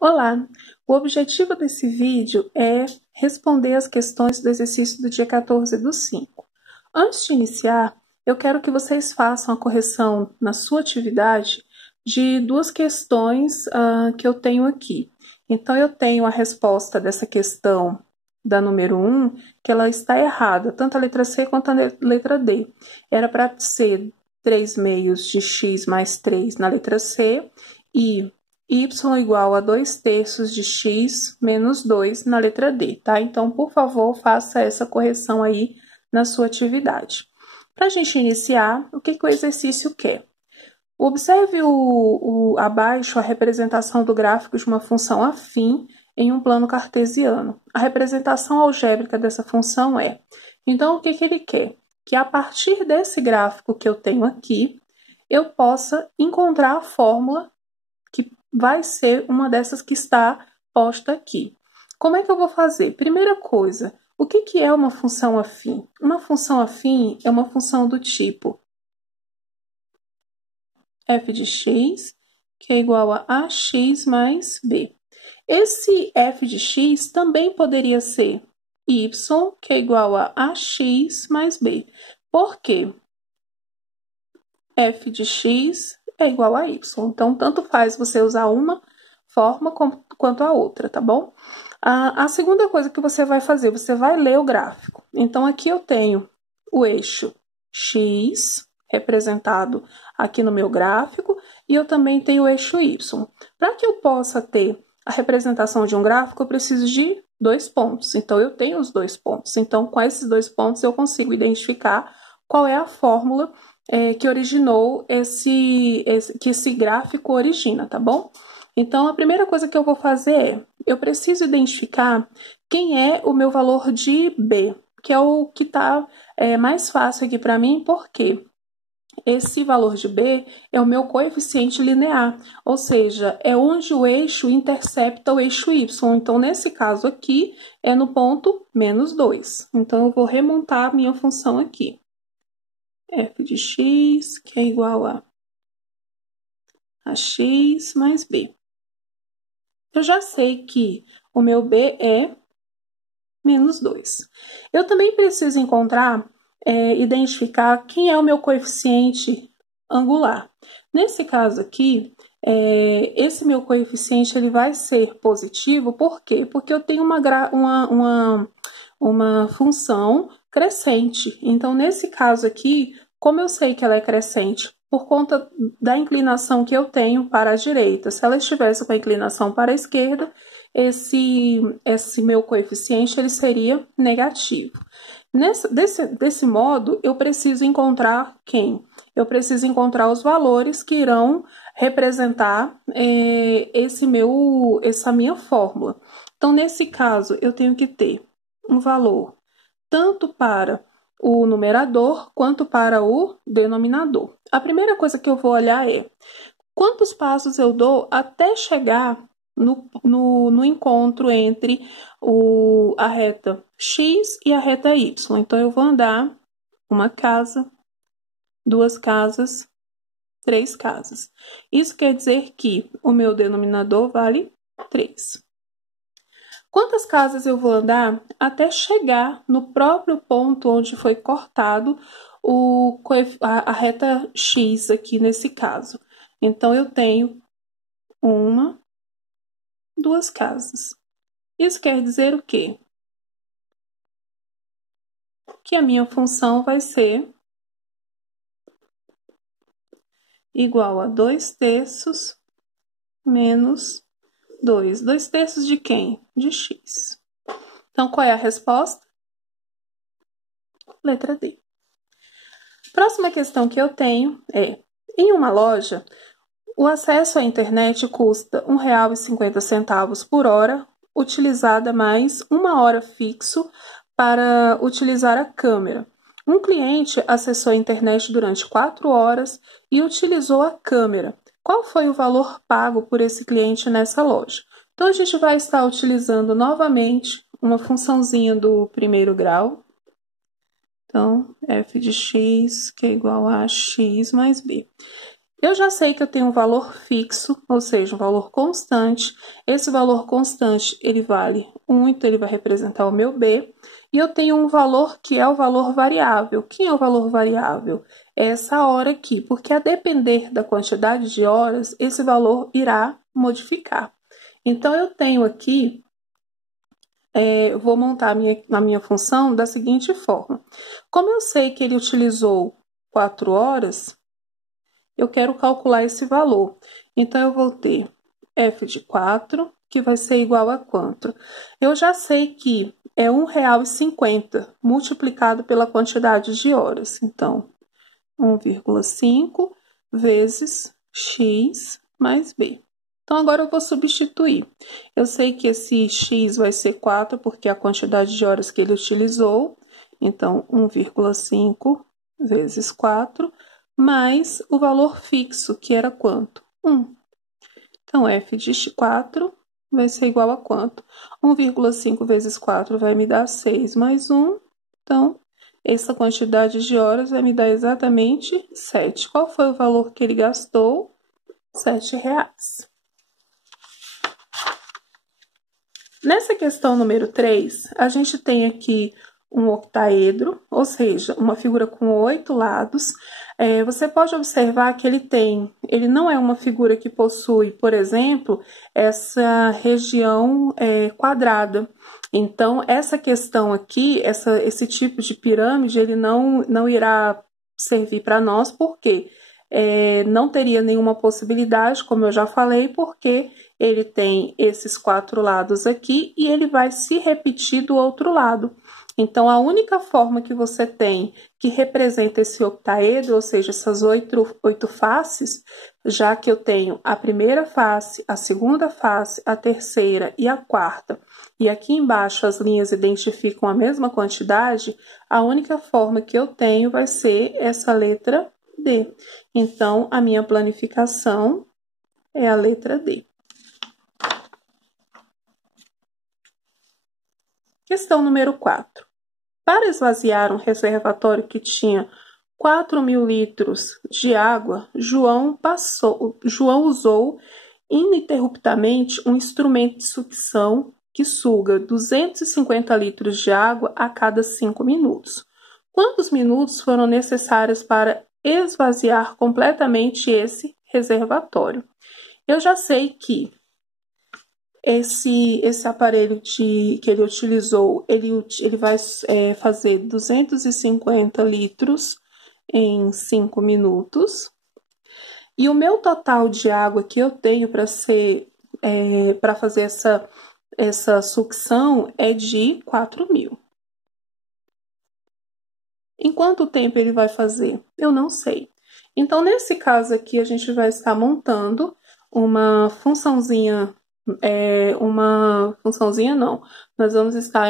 Olá! O objetivo desse vídeo é responder as questões do exercício do dia 14/5. Antes de iniciar, eu quero que vocês façam a correção na sua atividade de duas questões que eu tenho aqui. Então, eu tenho a resposta dessa questão da número 1, que ela está errada, tanto a letra C quanto a letra D. Era para ser 3 meios de x mais 3 na letra C e y igual a 2/3 de x menos 2 na letra D, tá? Então, por favor, faça essa correção aí na sua atividade. Para a gente iniciar, o que o exercício quer? Observe abaixo a representação do gráfico de uma função afim em um plano cartesiano. A representação algébrica dessa função é... Então, o que ele quer? Que a partir desse gráfico que eu tenho aqui, eu possa encontrar a fórmula que vai ser uma dessas que está posta aqui. Como é que eu vou fazer? Primeira coisa, o que é uma função afim? Uma função afim é uma função do tipo f de x, que é igual a ax mais b. Esse f de x também poderia ser y, que é igual a ax mais b. Por quê? F de x é igual a y. Então, tanto faz você usar uma forma quanto a outra, tá bom? A segunda coisa que você vai fazer, você vai ler o gráfico. Então, aqui eu tenho o eixo x, representado aqui no meu gráfico, e eu também tenho o eixo y. Para que eu possa ter a representação de um gráfico, eu preciso de 2 pontos. Então, eu tenho os 2 pontos. Então, com esses 2 pontos, eu consigo identificar qual é a fórmula que originou que esse gráfico origina, tá bom? Então, a primeira coisa que eu vou fazer é, eu preciso identificar quem é o meu valor de B, que é o que está mais fácil aqui para mim, porque esse valor de B é o meu coeficiente linear, ou seja, é onde o eixo intercepta o eixo Y. Então, nesse caso aqui, é no ponto menos 2. Então, eu vou remontar a minha função aqui. F de x, que é igual a x mais b. Eu já sei que o meu b é menos 2. Eu também preciso encontrar, identificar quem é o meu coeficiente angular. Nesse caso aqui, esse meu coeficiente ele vai ser positivo, por quê? Porque eu tenho uma função crescente. Então, nesse caso aqui, como eu sei que ela é crescente? Por conta da inclinação que eu tenho para a direita. Se ela estivesse com a inclinação para a esquerda, esse meu coeficiente ele seria negativo. Desse modo, eu preciso encontrar quem? Eu preciso encontrar os valores que irão representar essa minha fórmula. Então, nesse caso, eu tenho que ter um valor tanto para o numerador quanto para o denominador. A primeira coisa que eu vou olhar é quantos passos eu dou até chegar no encontro entre a reta x e a reta y. Então, eu vou andar uma casa, 2 casas, 3 casas. Isso quer dizer que o meu denominador vale 3. Quantas casas eu vou andar até chegar no próprio ponto onde foi cortado a reta x aqui nesse caso? Então, eu tenho 1, 2 casas. Isso quer dizer o quê? Que a minha função vai ser igual a 2/3 menos 2. 2/3 de quem? De x. Então, qual é a resposta? Letra D. Próxima questão que eu tenho é, em uma loja, o acesso à internet custa R$ 1,50 por hora, utilizada mais 1 hora fixo para utilizar a câmera. Um cliente acessou a internet durante 4 horas e utilizou a câmera. Qual foi o valor pago por esse cliente nessa loja? Então, a gente vai estar utilizando novamente uma funçãozinha do primeiro grau. Então, f de x, que é igual a x mais b. Eu já sei que eu tenho um valor fixo, ou seja, um valor constante. Esse valor constante, ele vale 1, então ele vai representar o meu B. E eu tenho um valor que é o valor variável. Quem é o valor variável? É essa hora aqui, porque a depender da quantidade de horas, esse valor irá modificar. Então, eu tenho aqui, eu vou montar a minha função da seguinte forma. Como eu sei que ele utilizou 4 horas, eu quero calcular esse valor. Então, eu vou ter f de 4, que vai ser igual a quanto? Eu já sei que é R$ 1,50 multiplicado pela quantidade de horas. Então, 1,5 vezes x mais b. Então, agora eu vou substituir. Eu sei que esse x vai ser 4, porque é a quantidade de horas que ele utilizou. Então, 1,5 vezes 4, mais o valor fixo, que era quanto? 1. Então, f de 4 vai ser igual a quanto? 1,5 vezes 4 vai me dar 6 mais 1. Então, essa quantidade de horas vai me dar exatamente 7. Qual foi o valor que ele gastou? R$ 7. Nessa questão número 3, a gente tem aqui um octaedro, ou seja, uma figura com 8 lados. Você pode observar que ele não é uma figura que possui, por exemplo, essa região quadrada. Então, essa questão aqui, esse tipo de pirâmide, ele não irá servir para nós, porque não teria nenhuma possibilidade, como eu já falei, porque ele tem esses 4 lados aqui e ele vai se repetir do outro lado. Então, a única forma que você tem que representa esse octaedro, ou seja, essas 8 faces, já que eu tenho a primeira face, a segunda face, a terceira e a quarta, e aqui embaixo as linhas identificam a mesma quantidade, a única forma que eu tenho vai ser essa letra D. Então, a minha planificação é a letra D. Questão número 4. Para esvaziar um reservatório que tinha 4.000 litros de água, João usou ininterruptamente um instrumento de sucção que suga 250 litros de água a cada 5 minutos. Quantos minutos foram necessários para esvaziar completamente esse reservatório? Eu já sei que esse aparelho que ele utilizou, ele vai fazer 250 litros em 5 minutos. E o meu total de água que eu tenho para fazer essa sucção é de 4.000. Em quanto tempo ele vai fazer? Eu não sei. Então, nesse caso aqui, a gente vai estar montando uma funçãozinha não, nós vamos estar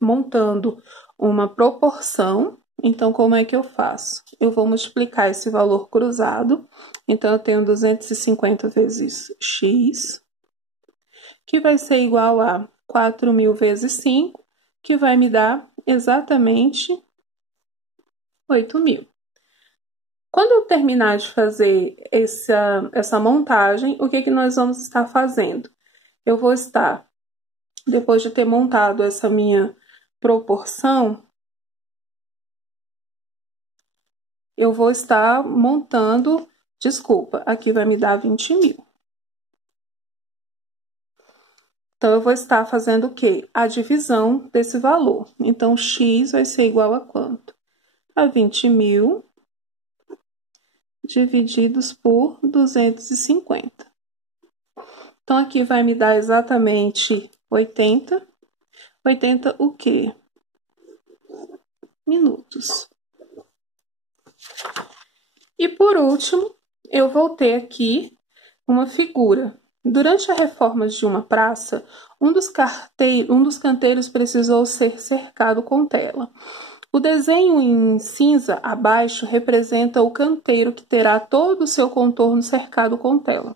montando uma proporção. Então, como é que eu faço? Eu vou multiplicar esse valor cruzado, então eu tenho 250 vezes x, que vai ser igual a 4.000 vezes 5, que vai me dar exatamente 8.000. Quando eu terminar de fazer essa montagem, o que nós vamos estar fazendo? Eu vou estar, depois de ter montado essa minha proporção, eu vou estar montando, aqui vai me dar 20.000. Então, eu vou estar fazendo o quê? A divisão desse valor. Então, x vai ser igual a quanto? A 20.000 divididos por 250. Então, aqui vai me dar exatamente 80. 80 o quê? Minutos. E por último, eu vou ter aqui uma figura. Durante a reforma de uma praça, um dos canteiros precisou ser cercado com tela. O desenho em cinza abaixo representa o canteiro que terá todo o seu contorno cercado com tela.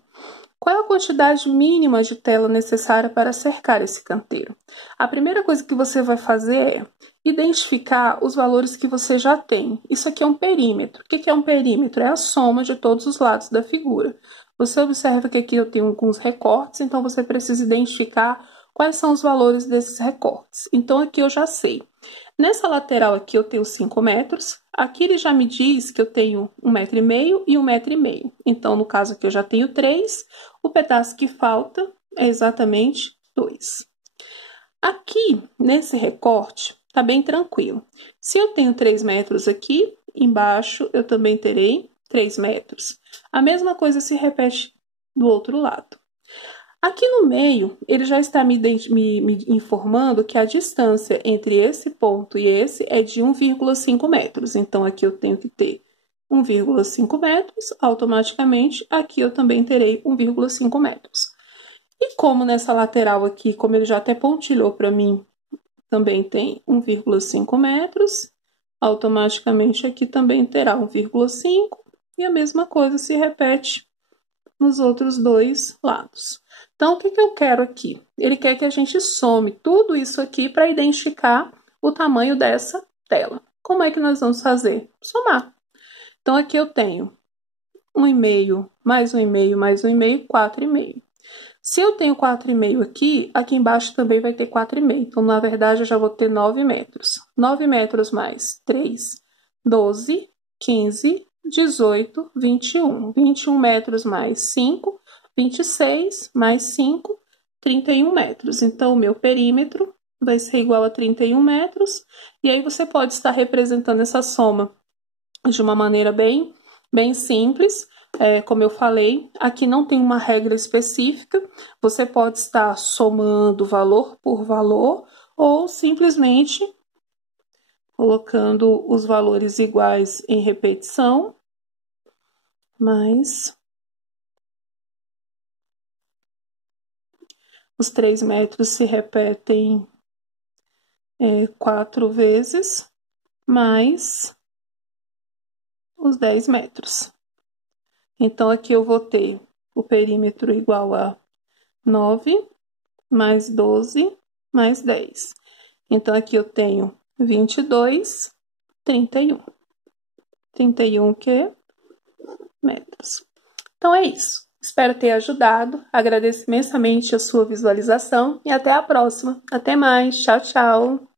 Qual é a quantidade mínima de tela necessária para cercar esse canteiro? A primeira coisa que você vai fazer é identificar os valores que você já tem. Isso aqui é um perímetro. O que é um perímetro? É a soma de todos os lados da figura. Você observa que aqui eu tenho alguns recortes, então você precisa identificar quais são os valores desses recortes. Então, aqui eu já sei. Nessa lateral aqui eu tenho 5 metros. Aqui ele já me diz que eu tenho 1,5 metro e 1,5 metro. Então, no caso aqui eu já tenho 3. O pedaço que falta é exatamente 2. Aqui, nesse recorte, tá bem tranquilo. Se eu tenho 3 metros aqui, embaixo eu também terei 3 metros. A mesma coisa se repete do outro lado. Aqui no meio, ele já está me informando que a distância entre esse ponto e esse é de 1,5 metros. Então, aqui eu tenho que ter 1,5 metros, automaticamente aqui eu também terei 1,5 metros. E como nessa lateral aqui, como ele já até pontilhou para mim, também tem 1,5 metros, automaticamente aqui também terá 1,5 e a mesma coisa se repete nos outros dois lados. Então, o que eu quero aqui? Ele quer que a gente some tudo isso aqui para identificar o tamanho dessa tela. Como é que nós vamos fazer? Somar. Então, aqui eu tenho 1,5 mais 1,5 mais 1,5, 4,5. Se eu tenho 4,5 aqui, aqui embaixo também vai ter 4,5. Então, na verdade, eu já vou ter 9 metros. 9 metros mais 3, 12, 15, 18, 21. 21 metros mais 5, 26 mais 5, 31 metros. Então, o meu perímetro vai ser igual a 31 metros. E aí, você pode estar representando essa soma de uma maneira bem simples. Como eu falei, aqui não tem uma regra específica. Você pode estar somando valor por valor ou simplesmente colocando os valores iguais em repetição, mas os 3 metros se repetem 4 vezes, mais os 10 metros. Então, aqui eu vou ter o perímetro igual a 9, mais 12, mais 10. Então, aqui eu tenho 22, 31. 31 que? Metros. Então, é isso. Espero ter ajudado. Agradeço imensamente a sua visualização e até a próxima. Até mais. Tchau, tchau.